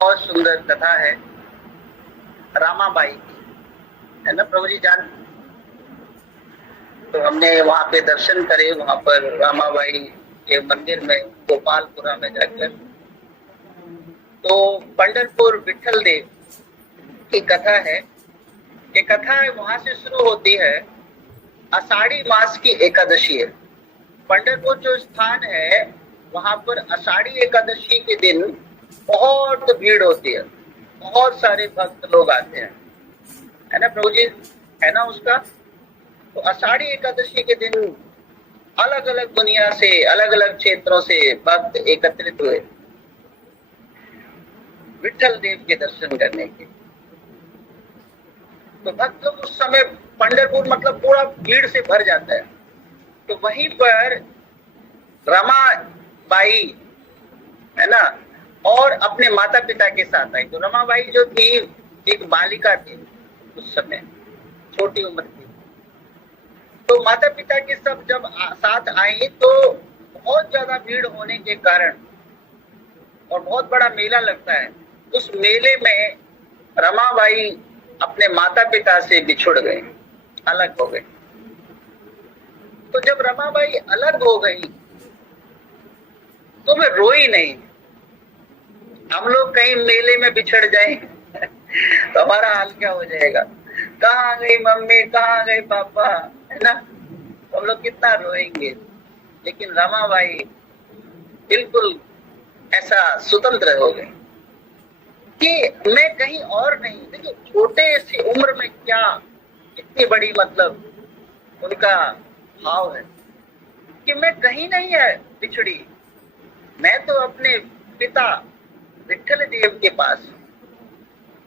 बहुत सुंदर कथा है रामाबाई की, है ना प्रभु जी जान। तो हमने वहाँ पे दर्शन करे, वहाँ पर रामाबाई के मंदिर में गोपालपुरा में जाकर। तो पंढरपुर विठल देव की कथा है। ये कथा वहां से शुरू होती है, आषाढ़ी मास की एकादशी है। पंढरपुर जो स्थान है वहां पर आषाढ़ी एकादशी के दिन बहुत भीड़ होती है, बहुत सारे भक्त लोग आते हैं, है ना प्रभु जी, है ना उसका। तो आषाढ़ी एकादशी के दिन अलग अलग दुनिया से, अलग अलग क्षेत्रों से भक्त एकत्रित हुए विठल देव के दर्शन करने के। तो भक्त लोग उस समय पंढरपुर मतलब पूरा भीड़ से भर जाता है। तो वहीं पर रमाबाई, है ना, और अपने माता पिता के साथ आई। तो रमाबाई जो थी एक बालिका थी, उस समय छोटी उम्र थी। तो माता पिता के सब जब साथ आए तो बहुत ज्यादा भीड़ होने के कारण, और बहुत बड़ा मेला लगता है, उस मेले में रमाबाई अपने माता पिता से बिछुड़ गए, अलग हो गए। तो जब रमाबाई अलग हो गई तो वे रोई नहीं। हम लोग कहीं मेले में बिछड़ जाए तो हमारा हाल क्या हो जाएगा, कहाँ गई मम्मी, कहाँ गई पापा, है ना, हम लोग कितना रोएंगे। लेकिन रमाबाई बिल्कुल ऐसा स्वतंत्र हो गई कि मैं कहीं और नहीं। देखिए छोटे सी उम्र में क्या इतनी बड़ी मतलब उनका भाव है कि मैं कहीं नहीं है बिछड़ी, मैं तो अपने पिता विठल देव के पास,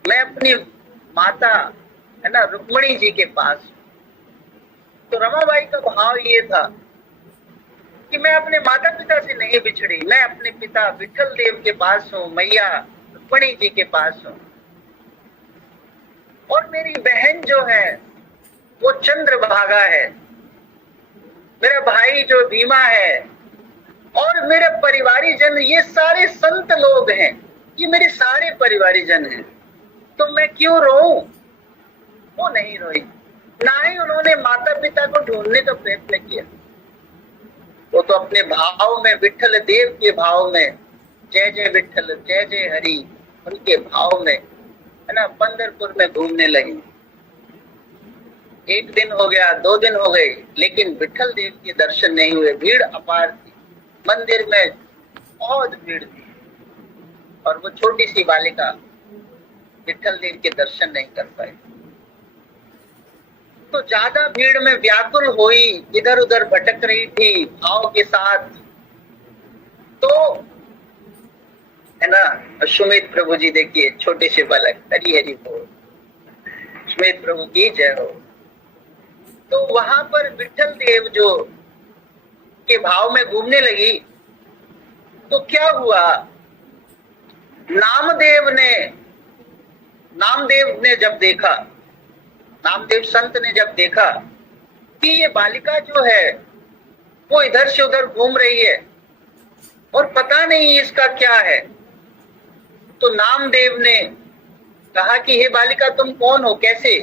मैं अपनी माता, है ना, रुक्मणी जी के पास। तो रमाबाई का भाव ये था कि मैं अपने माता पिता से नहीं बिछड़ी, मैं अपने पिता विठल देव के पास हूँ, मैया रुक्मणी जी के पास हूँ। और मेरी बहन जो है वो चंद्रभागा है, मेरा भाई जो भीमा है, और मेरे परिवारी जन ये सारे संत लोग हैं, ये मेरे सारे परिवारी जन हैं। तो मैं क्यों रोऊं? वो नहीं रोई, ना ही उन्होंने माता पिता को ढूंढने का प्रयत्न किया। वो तो अपने भाव में, विठल देव के भाव में, जय जय विठल जय जय हरि, उनके भाव में, है ना, पंढरपुर में घूमने लगी। एक दिन हो गया, 2 दिन हो गए, लेकिन विठल देव के दर्शन नहीं हुए। भीड़ अपार थी, मंदिर में बहुत भीड़ थी, और वो छोटी सी बालिका विठल देव के दर्शन नहीं कर पाई। तो ज्यादा भीड़ में व्याकुल हुई, इधर उधर भटक रही थी भाव के साथ। तो है ना, सुमित प्रभु जी देखिए, छोटे से बालक, हरि हरि बोल, सुमित प्रभु की जय हो। तो वहां पर विठल देव जो के भाव में घूमने लगी, तो क्या हुआ, नामदेव ने जब देखा, नामदेव संत ने जब देखा कि ये बालिका जो है वो इधर से उधर घूम रही है और पता नहीं इसका क्या है, तो नामदेव ने कहा कि हे बालिका तुम कौन हो, कैसे?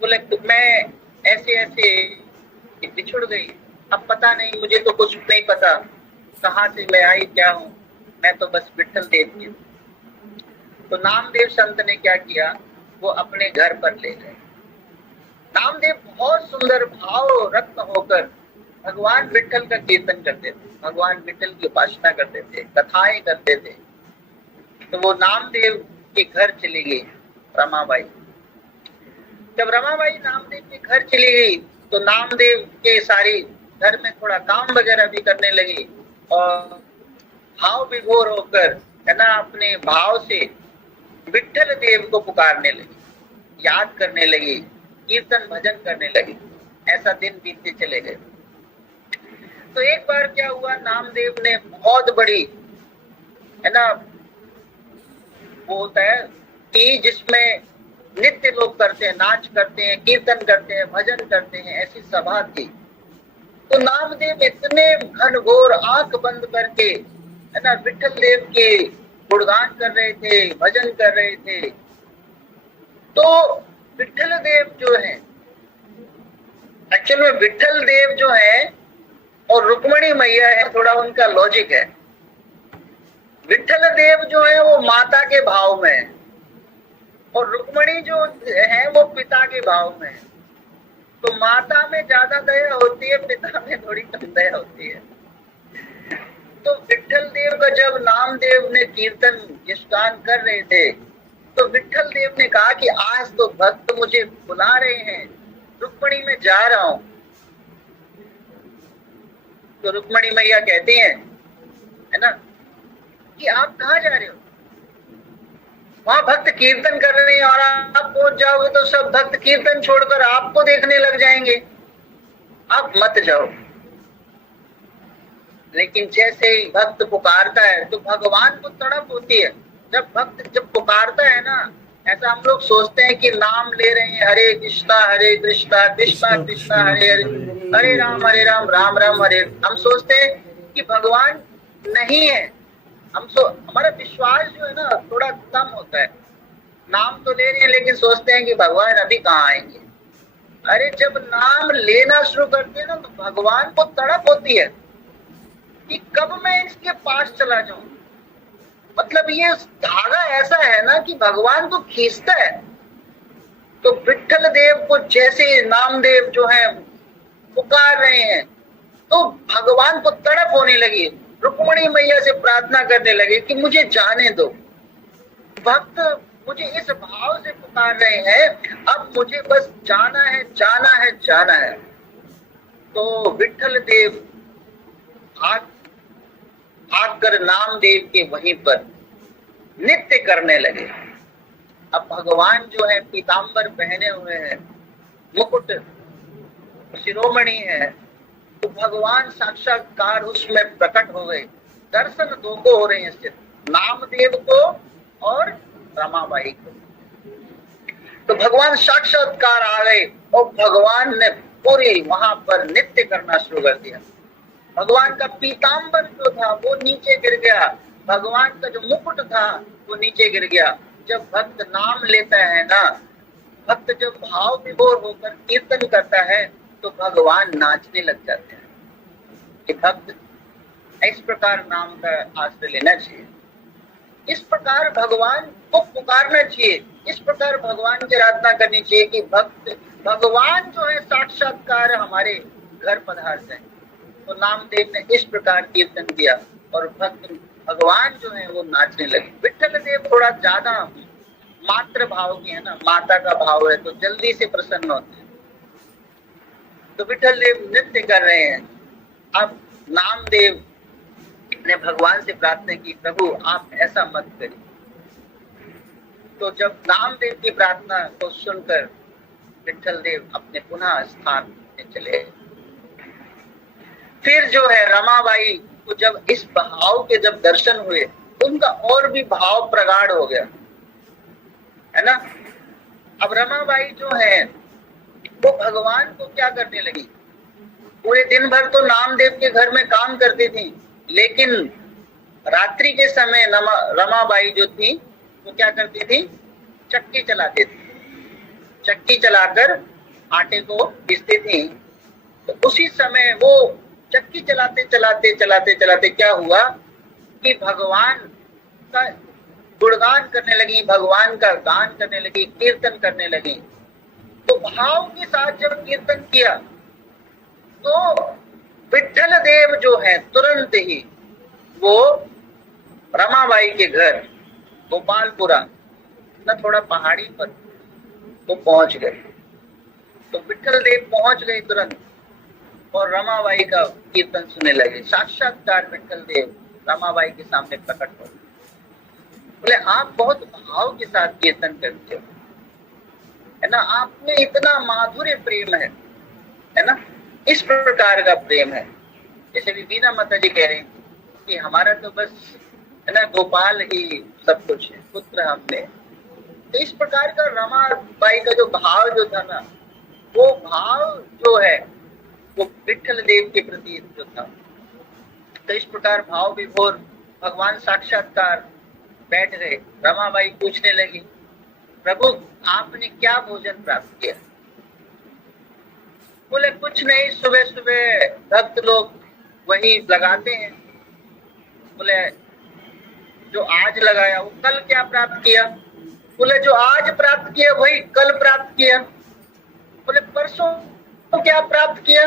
बोले मैं ऐसे ऐसे बिछुड़ गई, अब पता नहीं, मुझे तो कुछ नहीं पता कहाँ से मैं आई, क्या हूँ, मैं तो बस विठल देव की। तो नामदेव संत ने क्या किया, वो अपने घर पर ले गए। नामदेव बहुत सुंदर भाव रत्न होकर भगवान विठल का कीर्तन करते थे, भगवान विठल की उपासना करते थे, कथाएं करते थे। तो वो नामदेव के घर चली गई रमाबाई। जब रमाबाई नामदेव के घर चली गई तो नामदेव के सारी घर में थोड़ा काम वगैरह भी करने लगी, और भाव विभोर होकर, है ना, अपने भाव से विठल देव को पुकारने लगी, याद करने लगी, कीर्तन भजन करने लगी। ऐसा दिन बीतते चले गए। तो एक बार क्या हुआ, नामदेव ने बहुत बड़ी, है ना, वो होता है कि जिसमें नृत्य लोग करते हैं, नाच करते हैं, कीर्तन करते हैं, भजन करते हैं, ऐसी सभा थी। तो नामदेव इतने घनघोर आंख बंद करके, है ना, विठल देव के गुणगान कर रहे थे, भजन कर रहे थे। तो विठल देव जो है, एक्चुअल में विठल देव जो है और रुक्मणी मैया है, थोड़ा उनका लॉजिक है। विठल देव जो है वो माता के भाव में है और रुक्मणी जो है वो पिता के भाव में है। तो माता में ज्यादा दया होती है, पिता में थोड़ी कम दया होती है। तो विठल देव का जब नामदेव ने कीर्तन गान कर रहे थे तो विठल देव ने कहा कि आज तो भक्त मुझे बुला रहे हैं, रुक्मणी में जा रहा हूं। तो रुक्मणी मैया कहती हैं, है ना, कि आप कहाँ जा रहे हो? वहां भक्त कीर्तन कर रहे हैं और आप पहुंच जाओगे तो सब भक्त कीर्तन छोड़कर आपको देखने लग जाएंगे, आप मत जाओ। लेकिन जैसे ही भक्त पुकारता है तो भगवान को तड़प होती है। जब भक्त जब पुकारता है ना, ऐसा हम लोग सोचते हैं कि नाम ले रहे हैं, हरे कृष्णा कृष्णा कृष्णा हरे हरे, हरे राम राम राम हरे। हम सोचते हैं कि भगवान नहीं है। हमारा विश्वास जो है ना थोड़ा कम होता है। नाम तो ले रहे हैं लेकिन सोचते हैं कि भगवान अभी कहाँ आएंगे। अरे जब नाम लेना शुरू करते हैं ना तो भगवान को तड़प होती है कि कब मैं इसके पास चला जाऊं। मतलब ये धागा ऐसा है ना कि भगवान को खींचता है। तो विठल देव को जैसे नामदेव जो है पुकार रहे हैं तो भगवान को तड़प होने लगी। रुक्मणी मैया से प्रार्थना करने लगे कि मुझे जाने दो, भक्त मुझे इस भाव से पुकार रहे हैं, अब मुझे बस जाना है जाना है जाना है। तो विठल देव आकर नामदेव के वहीं पर नृत्य करने लगे। अब भगवान जो है पीतांबर पहने हुए हैं, मुकुट शिरोमणि है, तो भगवान साक्षात्कार उसमें प्रकट हो गए। दर्शन दो को हो रहे हैं सिर्फ, नामदेव को और रमाबाई को। तो भगवान साक्षात्कार आ गए और भगवान ने पूरी वहां पर नृत्य करना शुरू कर दिया। भगवान का पीतांबर जो था वो नीचे गिर गया, भगवान का जो मुकुट था वो नीचे गिर गया। जब भक्त नाम लेता है ना, भक्त जब भाव विभोर होकर कीर्तन करता है तो भगवान नाचने लग जाते हैं। कि भक्त इस प्रकार नाम का आश्रय लेना चाहिए, इस प्रकार भगवान को पुकारना चाहिए, इस प्रकार भगवान की आराधना करनी चाहिए कि भक्त भगवान जो है साक्षात्कार हमारे घर पधारते हैं। तो नामदेव ने इस प्रकार कीर्तन किया और भक्त भगवान जो है वो नाचने लगे। विठल देव थोड़ा ज्यादा मात्र भाव की है ना, माता का भाव है तो जल्दी से प्रसन्न होते हैं। तो विठल देव नृत्य कर रहे हैं। अब नामदेव ने भगवान से प्रार्थना की, प्रभु आप ऐसा मत करिए। तो जब नामदेव की प्रार्थना को सुनकर विठल देव अपने पुनः स्थान में चले। फिर जो है रमाबाई को जब इस भाव के जब दर्शन हुए उनका और भी भाव प्रगाढ़ हो गया, है ना। अब रमाबाई जो है वो भगवान को क्या करने लगी, पूरे दिन भर तो नामदेव के घर में काम करती थी, लेकिन रात्रि के समय रमाबाई जो थी वो क्या करती थी, चक्की चलाती थी। चक्की चलाकर आटे को पीसती थी। तो उसी समय वो चक्की चलाते चलाते चलाते चलाते क्या हुआ कि भगवान का गुणगान करने लगी, भगवान का गान करने लगी, कीर्तन करने लगी। तो भाव के साथ जब कीर्तन किया तो विठल देव जो है तुरंत ही वो रमाबाई के घर गोपालपुरा ना थोड़ा पहाड़ी पर वो पहुंच गए। तो विठल देव पहुंच गए तुरंत और रमाबाई का कीर्तन सुनने लगे। साक्षात्कार विठल देव रमाबाई के सामने प्रकट हो। बोले आप बहुत भाव के साथ कीर्तन करते हो, है ना, आप में इतना माधुर्य प्रेम है ना, इस प्रकार का प्रेम है। जैसे भी बीना माता जी कह रही कि हमारा तो बस है ना गोपाल ही सब कुछ है, पुत्र हमने। तो इस प्रकार का रमाबाई का जो भाव जो था ना, वो भाव जो है वो विठल देव के प्रति जो था। तो इस प्रकार भाव विभोर भगवान साक्षात्कार बैठ गए। रमाबाई पूछने लगी, प्रभु आपने क्या भोजन प्राप्त किया? बोले कुछ नहीं, सुबह सुबह भक्त लोग वही लगाते हैं। बोले जो आज लगाया वो कल क्या प्राप्त किया? बोले जो आज प्राप्त किया वही कल प्राप्त किया। बोले परसों तो क्या प्राप्त किया?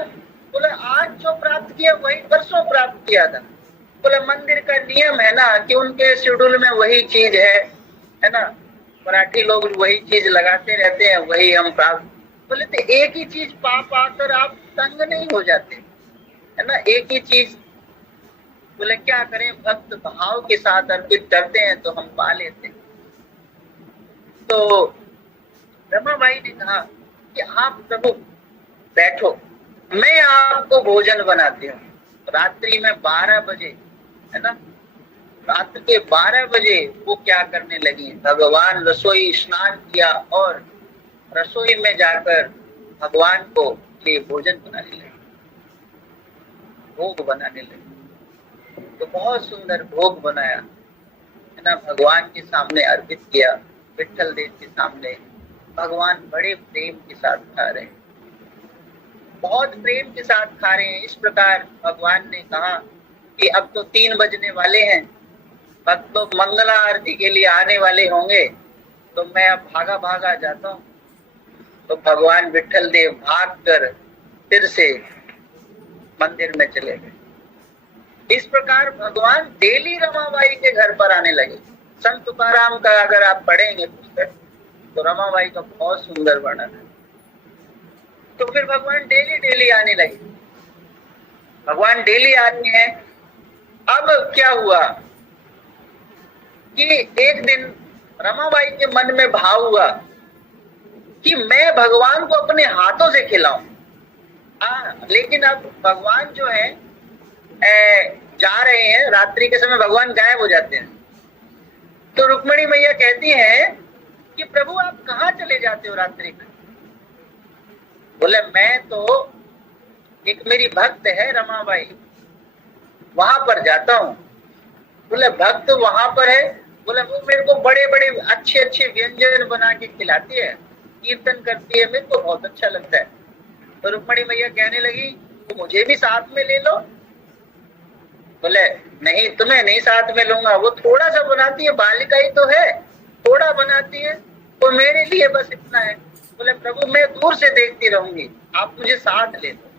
बोले आज जो प्राप्त किया वही परसों प्राप्त किया था। बोले मंदिर का नियम है ना कि उनके शेड्यूल में वही चीज है ना, मराठी लोग वही चीज लगाते रहते हैं, वही हम प्राप्त। बोले तो एक ही चीज पा पाकर आप तंग नहीं हो जाते, है ना, एक ही चीज। बोले क्या करें, भक्त भाव के साथ अर्पित करते हैं तो हम पा लेते हैं। तो रमाबाई ने कहा कि आप प्रभु बैठो, मैं आपको भोजन बनाती हूँ। रात्रि में 12 बजे, है ना, रात के 12 बजे वो क्या करने लगी, भगवान रसोई स्नान किया और रसोई में जाकर भगवान को लिए भोजन बनाने लगे, भोग बनाने लगे। तो बहुत सुंदर भोग बनाया, है ना, भगवान के सामने अर्पित किया, विट्ठल देव के सामने। भगवान बड़े प्रेम के साथ खा रहे हैं, बहुत प्रेम के साथ खा रहे हैं। इस प्रकार भगवान ने कहा कि अब तो 3 बजने वाले हैं, भक्त लोग मंगला आरती के लिए आने वाले होंगे, तो मैं अब भागा भागा जाता हूँ। तो भगवान विट्ठल देव भागकर फिर से मंदिर में चले गए। इस प्रकार भगवान डेली रमाबाई के घर पर आने लगे। संत तुकाराम का अगर आप पढ़ेंगे पुस्तक तो रमाबाई का बहुत सुंदर वर्णन है। तो फिर भगवान डेली डेली आने लगे, भगवान डेली आते हैं। अब क्या हुआ कि एक दिन रमाबाई के मन में भाव हुआ कि मैं भगवान को अपने हाथों से खिलाऊं। लेकिन अब भगवान जो है जा रहे हैं, रात्रि के समय भगवान गायब हो जाते हैं। तो रुक्मिणी मैया कहती हैं कि प्रभु आप कहाँ चले जाते हो रात्रि में? बोले मैं तो, एक मेरी भक्त है रमाबाई, वहां पर जाता हूँ। बोले भक्त वहां पर है? बोले वो मेरे को बड़े बड़े अच्छे अच्छे व्यंजन बना के खिलाती है, कीर्तन करती है, मेरे को बहुत अच्छा लगता है। तो रुक्मिणी मैया कहने लगी तो मुझे भी साथ में ले लो। बोले नहीं, तुम्हें नहीं साथ में लूंगा, वो थोड़ा सा बनाती है, बालिका ही तो है, थोड़ा बनाती है, तो मेरे लिए बस इतना है। बोले प्रभु मैं दूर से देखती रहूंगी, आप मुझे साथ ले लो।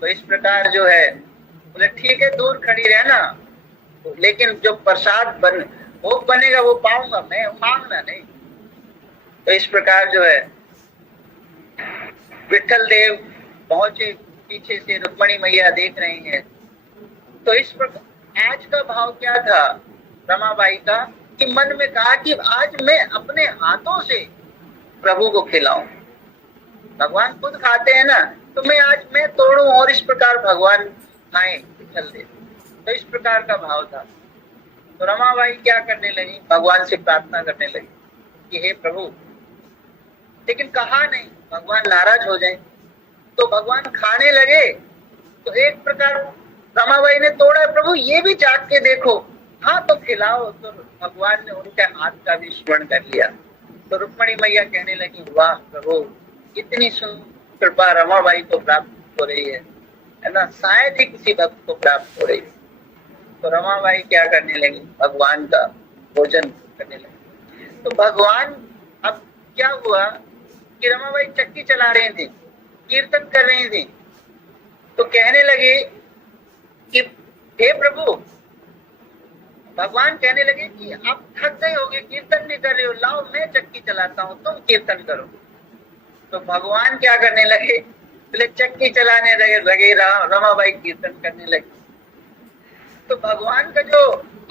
तो इस प्रकार जो है, बोले ठीक है दूर खड़ी रहना, लेकिन जो प्रसाद भोग बनेगा वो पाऊंगा मैं, मांगना नहीं। तो इस प्रकार जो है विट्ठल देव पहुंचे, पीछे से रुक्मिणी मैया देख रही हैं। तो इस प्रकार आज का भाव क्या था रमाबाई का, कि मन में कहा कि आज मैं अपने हाथों से प्रभु को खिलाऊं। भगवान खुद खाते हैं ना, तो मैं तोड़ूं और इस प्रकार भगवान खाएं, विट्ठल देव। तो इस प्रकार का भाव था। तो रमाबाई क्या करने लगी, भगवान से प्रार्थना करने लगी कि हे प्रभु, लेकिन कहा नहीं भगवान नाराज हो जाए। तो भगवान खाने लगे, तो एक प्रकार रमाबाई ने तोड़ा, प्रभु ये भी चाख के देखो, हाँ तो खिलाओ। तो भगवान ने उनके हाथ का भी स्मरण कर लिया। तो रुक्मिणी मैया कहने लगी वाह प्रभु, इतनी सुंदर कृपा रमाबाई को प्राप्त हो रही है ना, शायद ही किसी भक्त को प्राप्त हो रही है। तो रमाबाई क्या करने लगी, भगवान का भोजन करने लगी। तो भगवान, अब क्या हुआ कि रमाबाई चक्की चला रही थी, कीर्तन कर रही थी। तो कहने लगे कि हे प्रभु, भगवान कहने लगे कि आप थक गए होगे, कीर्तन नहीं कर रहे हो, लाओ मैं चक्की चलाता हूँ, तुम कीर्तन करो। तो भगवान क्या करने लगे, बोले चक्की चलाने लगे, रमाबाई कीर्तन करने लगे। तो भगवान का जो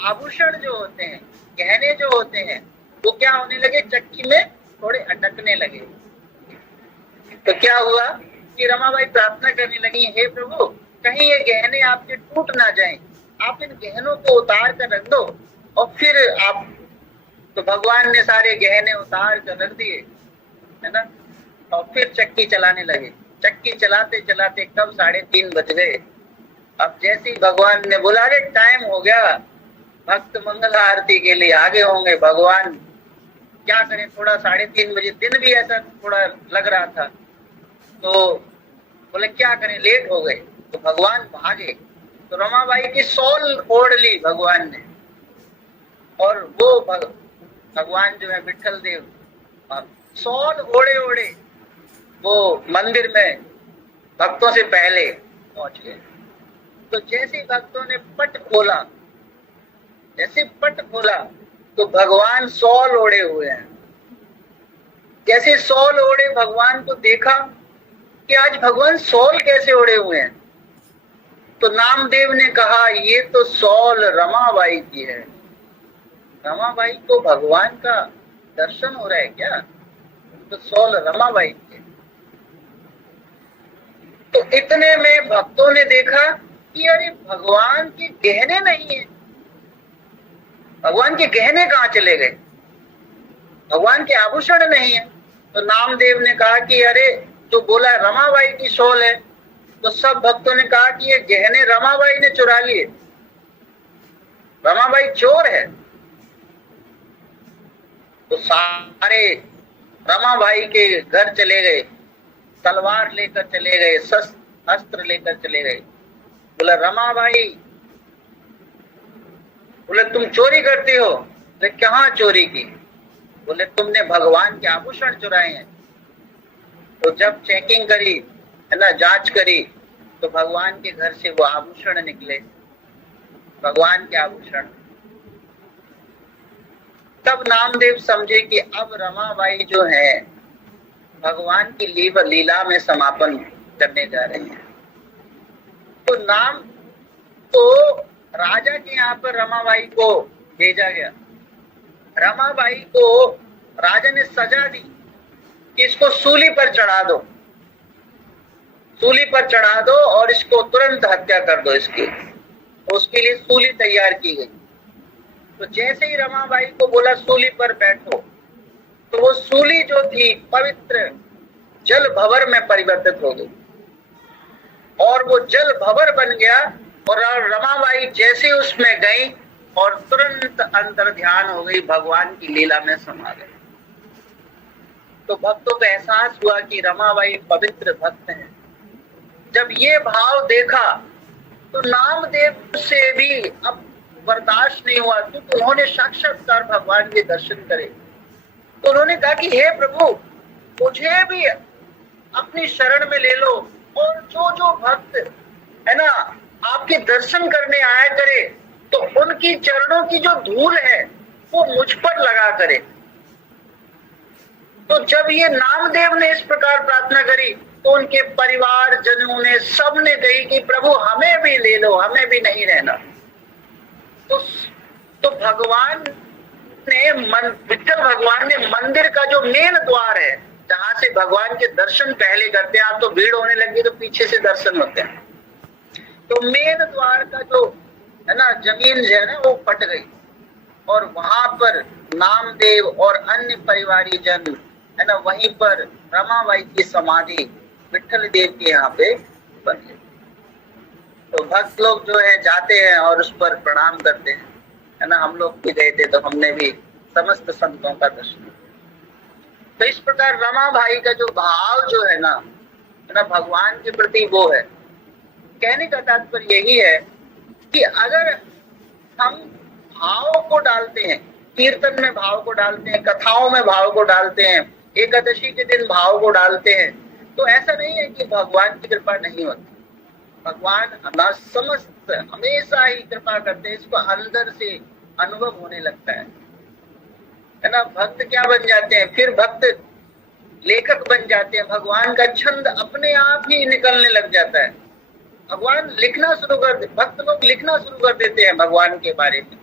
आभूषण जो होते हैं, गहने जो होते हैं, वो क्या होने लगे, चक्की में थोड़े अटकने लगे। तो क्या हुआ कि रमाबाई प्रार्थना करने लगी, हे प्रभु कहीं ये गहने आपके टूट ना जाएं, आप इन गहनों को उतार कर रख दो। और फिर आप, तो भगवान ने सारे गहने उतार कर रख दिए, है ना, और फिर चक्की चलाने लगे। चक्की चलाते चलाते कब 3:30 बज गए। अब जैसे ही भगवान ने बोला अरे टाइम हो गया, भक्त मंगल आरती के लिए आगे होंगे। भगवान क्या करें, थोड़ा 3:30 बजे, दिन भी ऐसा थोड़ा लग रहा था, तो बोले क्या करें, लेट हो गए, तो भगवान भागे। तो रमाबाई की शॉल ओढ़ ली भगवान ने, और वो भगवान जो है विठल देव शॉल ओढ़े ओढ़े वो मंदिर में भक्तों से पहले पहुंच गए। तो जैसे ही भक्तों ने पट खोला, जैसे पट खोला तो भगवान शॉल ओढ़े हुए हैं। जैसे शॉल ओढ़े भगवान को देखा कि आज भगवान शॉल कैसे ओढ़े हुए हैं, तो नामदेव ने कहा ये तो शॉल रमाबाई की है। रमाबाई को भगवान का दर्शन हो रहा है क्या? तो शॉल रमाबाई की है। तो इतने में भक्तों ने देखा कि अरे भगवान के गहने नहीं है। भगवान के गहने कहाँ चले गए, भगवान के आभूषण नहीं है। तो नामदेव ने कहा कि अरे जो बोला रमाबाई की शॉल है। तो सब भक्तों ने कहा कि ये गहने रमाबाई ने चुरा लिए, रमाबाई चोर है। तो सारे रमाबाई के घर चले गए, तलवार लेकर चले गए, अस्त्र लेकर चले गए। बोला रमाबाई, बोले तुम चोरी करती हो? बोले कहाँ चोरी की? बोले तुमने भगवान के आभूषण चुराए हैं। तो जब चेकिंग करी है ना, जांच करी, तो भगवान के घर से वो आभूषण निकले, भगवान के आभूषण। तब नामदेव समझे कि अब रमाबाई जो है भगवान की लीला में समापन करने जा रही है। तो राजा के यहाँ पर रमाबाई को भेजा गया। रमाबाई को राजा ने सजा दी कि इसको सूली पर चढ़ा दो, सूली पर चढ़ा दो और इसको तुरंत हत्या कर दो इसकी। उसके लिए सूली तैयार की गई। तो जैसे ही रमाबाई को बोला सूली पर बैठो, तो वो सूली जो थी पवित्र जल भंवर में परिवर्तित हो गई और वो जल भंवर बन गया। और रमाबाई जैसे उसमें गई और तुरंत अंतर ध्यान हो गई, भगवान की लीला में समा गई। तो भक्तों को एहसास हुआ कि रमाबाई पवित्र भक्त हैं। जब ये भाव देखा तो नामदेव से भी अब बर्दाश्त नहीं हुआ, क्योंकि उन्होंने साक्षात्कार भगवान के दर्शन करे। तो उन्होंने कहा कि हे प्रभु, मुझे भी अपनी शरण में ले लो, और जो जो भक्त है ना आपके दर्शन करने आया करे, तो उनकी चरणों की जो धूल है वो मुझ पर लगा करे। तो जब ये नामदेव ने इस प्रकार प्रार्थना करी, तो उनके परिवार जनों ने, सबने कही कि प्रभु हमें भी ले लो, हमें भी नहीं रहना। तो भगवान ने विठ्ठल भगवान ने मंदिर का जो मेन द्वार है, जहां से भगवान के दर्शन पहले करते हैं, आप तो भीड़ होने लगी तो पीछे से दर्शन होते हैं, तो मेन द्वार का जो है ना जमीन जो है ना वो फट गई, और वहां पर नामदेव और अन्य परिवारी जन है ना वहीं पर रमाबाई की समाधि विठ्ठल देव के यहाँ पे बन गई। तो भक्त लोग जो है जाते हैं और उस पर प्रणाम करते हैं, है ना। हम लोग भी गए थे तो हमने भी समस्त संतों का दर्शन। तो इस प्रकार रमाबाई का जो भाव जो है ना भगवान के प्रति वो है। कहने का तात्पर्य यही है कि अगर हम भाव को डालते हैं, कीर्तन में भाव को डालते हैं, कथाओं में भाव को डालते हैं, एकादशी के दिन भाव को डालते हैं, तो ऐसा नहीं है कि भगवान की कृपा नहीं होती। भगवान समस्त हमेशा ही कृपा करते हैं, इसको अंदर से अनुभव होने लगता है ना। भक्त क्या बन जाते हैं, फिर भक्त लेखक बन जाते हैं। भगवान का छंद अपने आप ही निकलने लग जाता है। भगवान लिखना शुरू कर दे, भक्त लोग लिखना शुरू कर देते हैं भगवान के बारे में,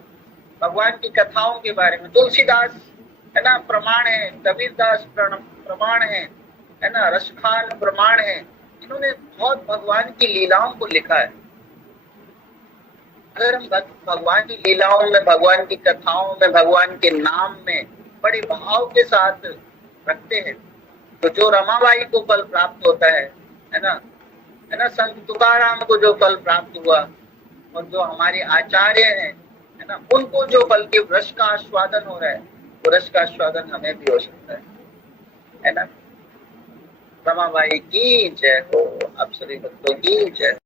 भगवान की कथाओं के बारे में। तुलसीदास है ना प्रमाण है, कबीरदास प्रमाण है ना, रसखान प्रमाण है। इन्होंने बहुत भगवान की लीलाओं को लिखा है। अगर हम भगवान की लीलाओं में, भगवान की कथाओं में, भगवान के नाम में बड़े भाव के साथ रखते हैं, तो जो रमाबाई को फल प्राप्त होता है ना, संत तुकाराम को जो फल प्राप्त हुआ, और जो हमारे आचार्य हैं है ना, उनको जो बल्कि रस का आस्वादन हो रहा है, वो रस का आस्वादन हमें भी हो सकता है ना। रमा बाई की जय हो, आप सभी भक्तों की जय।